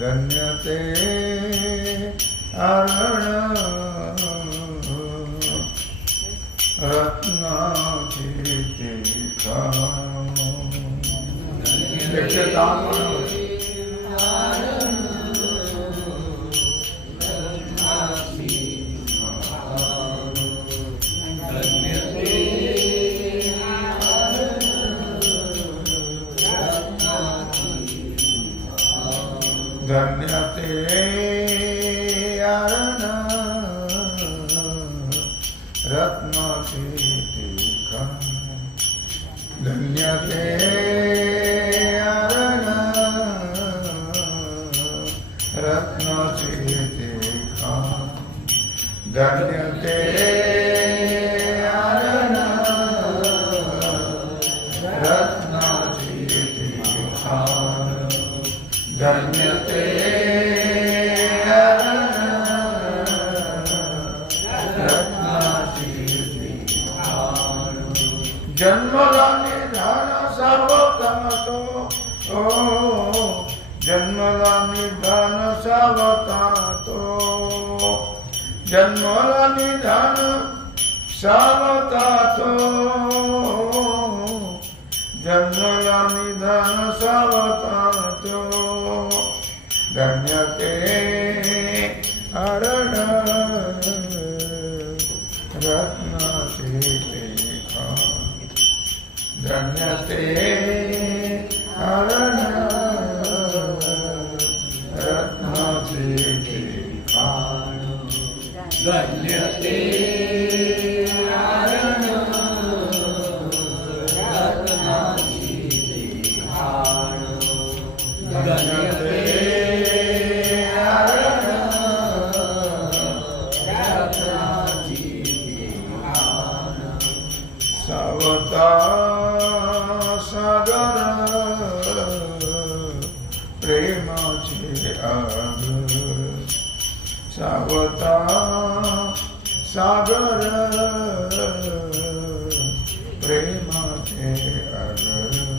धन्य ते आरण रत्नाचे ते खाण धन्य अरण रत्नाचे ते खण धन्य ते रत्नाचे ते धन्य ते जन्मला निधान सर्वोत्तम जन्मला निधान सावता तो जन्मला निधान सावता तो जन्मला निधान सावता तो सावता सागर प्रेमाचे अगर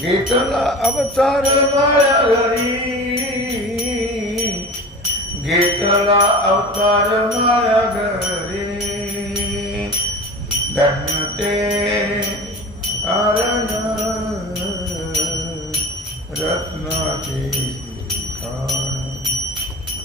घेतला अवतार माया घरी. घेतला अवतार माया घरी. धन्यते अरण रत्न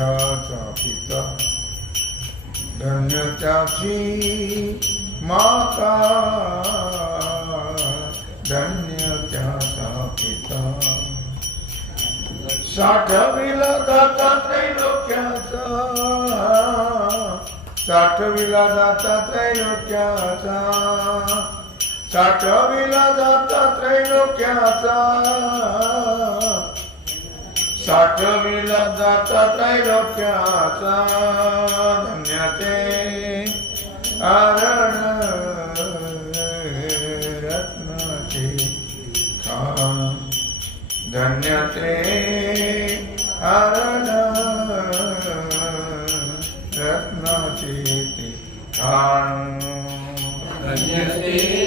धन्य पिता धन्य त्याची माता धन्य त्याचा पिता. साठविला दाता त्रैलोक्याचा साठविला दाता त्रैलोक्याचा साठविला दाता त्रैलोक्याचा साठविला जाता त्रैलोक्याचा धन्य ते आरण रत्नाचे खान. धन्य ते आरण रत्नाचे ते धन्य ते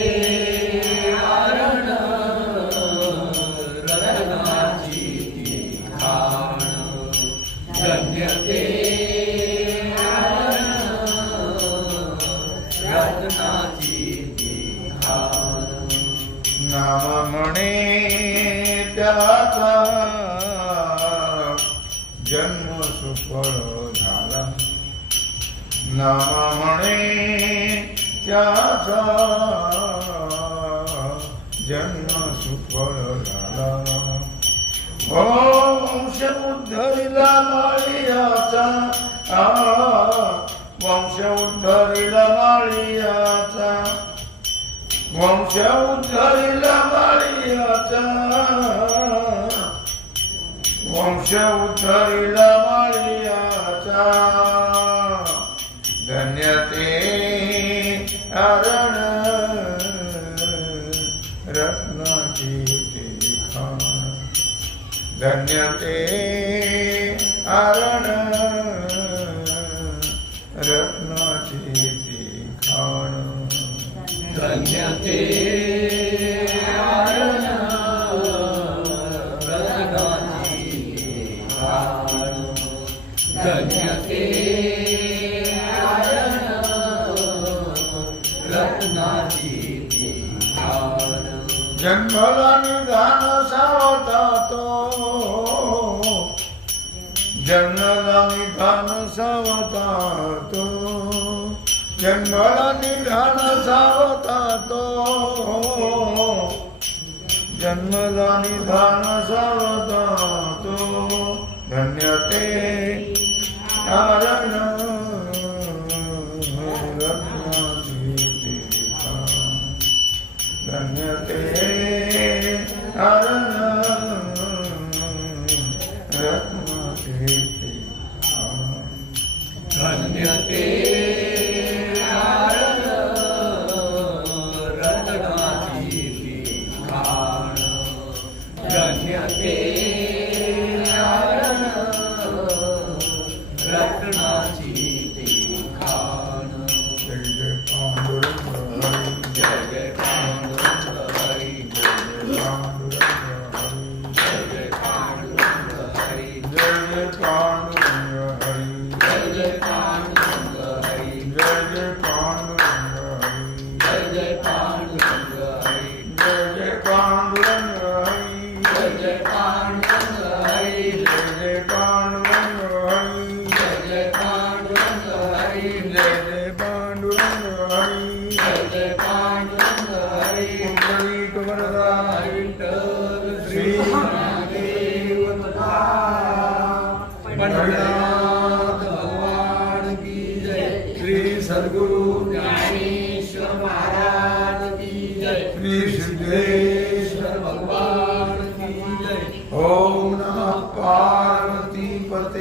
राम म्हणे त्याचा जन्म सुफळ झाला. नाम म्हणे त्याचा जन्म सुफळ झाला. वंश उद्धरिला माळी याचा वंश उद्धर उद्धरिला माळियाचा. वंश उद्धरिला माळियाचा. धन्य ते अरण रत्नाची ते खाण धन्य ते अरण જંગલની ધાન સાવતાતો જંગલની ધાન સાવતાતો જંગલની ધાન સાવતાતો જંગલની ધાન સાવતાતો ધન્ય તે निधान सावता तो Wonderful.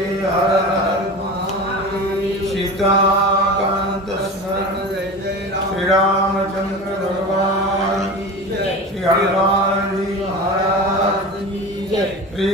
हर हर सीताकांत स्मरण राम। श्री रामचंद्र भगवान श्री हनुमान जी महाराज श्री